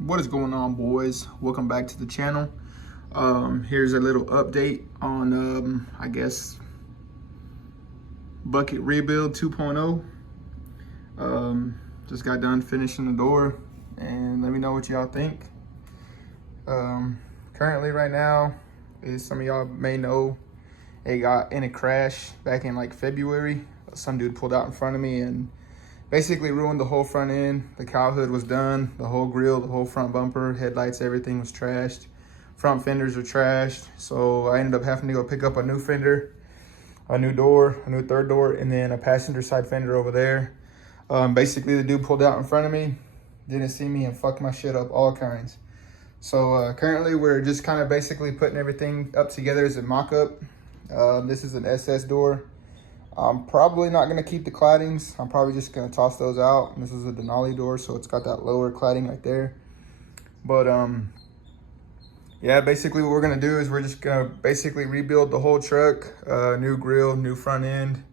What is going on, boys? Welcome back to the channel. Here's a little update on I guess bucket rebuild 2.0. Just got done finishing the door, and let me know what y'all think. Currently right now, as some of y'all may know, it got in a crash back in like February. Some dude pulled out in front of me and basically ruined the whole front end. The cowl hood was done, the whole grill, the whole front bumper, headlights, everything was trashed. Front fenders are trashed. So I ended up having to go pick up a new fender, a new door, a new third door, and then a passenger side fender over there. Basically the dude pulled out in front of me, didn't see me, and fucked my shit up all kinds. So currently we're just kind of basically putting everything up together as a mock-up. This is an SS door. I'm probably not going to keep the claddings. I'm probably just going to toss those out. This is a Denali door, so it's got that lower cladding right there. But yeah, basically what we're going to do is we're just going to basically rebuild the whole truck, new grill, new front end,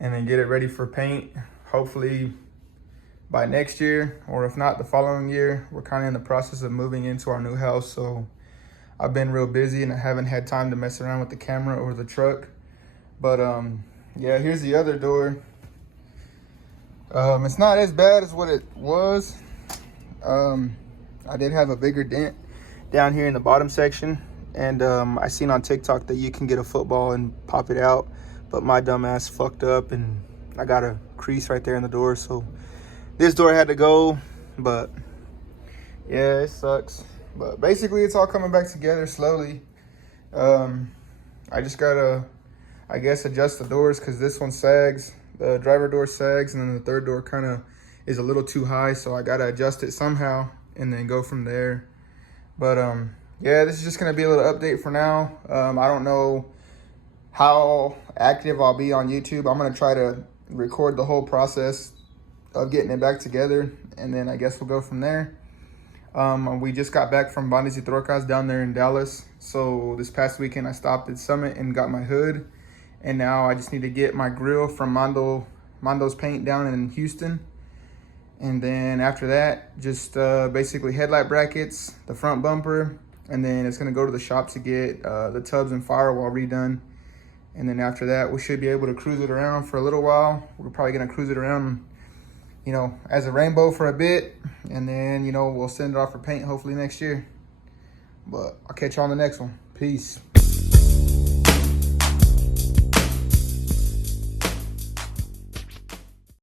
and then get it ready for paint. Hopefully by next year, or if not the following year. We're kind of in the process of moving into our new house, so I've been real busy and I haven't had time to mess around with the camera or the truck. But yeah, here's the other door. It's not as bad as what it was. I did have a bigger dent down here in the bottom section, and I seen on TikTok that you can get a football and pop it out, but my dumb ass fucked up and I got a crease right there in the door, so this door had to go. But yeah, it sucks, but basically it's all coming back together slowly. I just gotta, I guess, adjust the doors because this one sags. The driver door sags, and then the third door kind of is a little too high, so I gotta adjust it somehow and then go from there. But yeah, this is just gonna be a little update for now. I don't know how active I'll be on YouTube. I'm gonna try to record the whole process of getting it back together, and then I guess we'll go from there. We just got back from Bandas y Trocas down there in Dallas. So this past weekend I stopped at Summit and got my hood. And now I just need to get my grill from Mondo's Paint down in Houston. And then after that, just basically headlight brackets, the front bumper, and then it's gonna go to the shop to get the tubs and firewall redone. And then after that, we should be able to cruise it around for a little while. We're probably gonna cruise it around, you know, as a Rainbow for a bit. And then, you know, we'll send it off for paint hopefully next year. But I'll catch you on the next one. Peace.